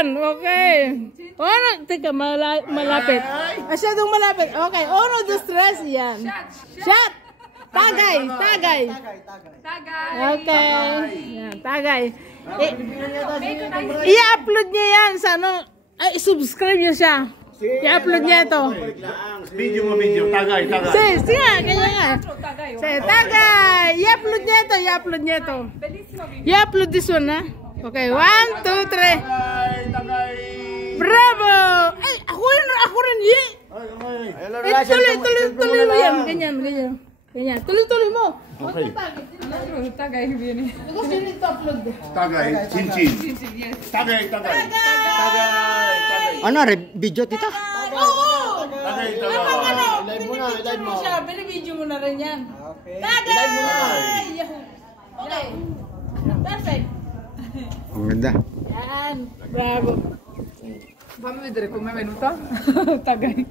yan. Okay. Uno, teka, malapit. Masyadong malapit. Okay, 1, 2, 3, yan. Shot. Tagay. Okay. Yan, tagay. I-upload niya yan sa ano. Ay, subscribe niya siya. I-upload niya ito. Video. Tagay. Sige nga, ganyan nga. Tagay. I-upload niya ito. I-upload this one, ha? Okay, 1, 2, 3. Tagay. Bravo! Ay, ako rin, tuloy mo yan. Ganyan. Tuloy mo. Okay. Tagay, because you need to upload. Tagay. Chin. Tagay. Ano, video tita? Oo! Tagay. Live mo siya. Binibidyo mo na rin yan. Tagay! Okay. Perfect. Ang ganda. Yan. Bravo. Fammi vedere com'è venuta. Tagay.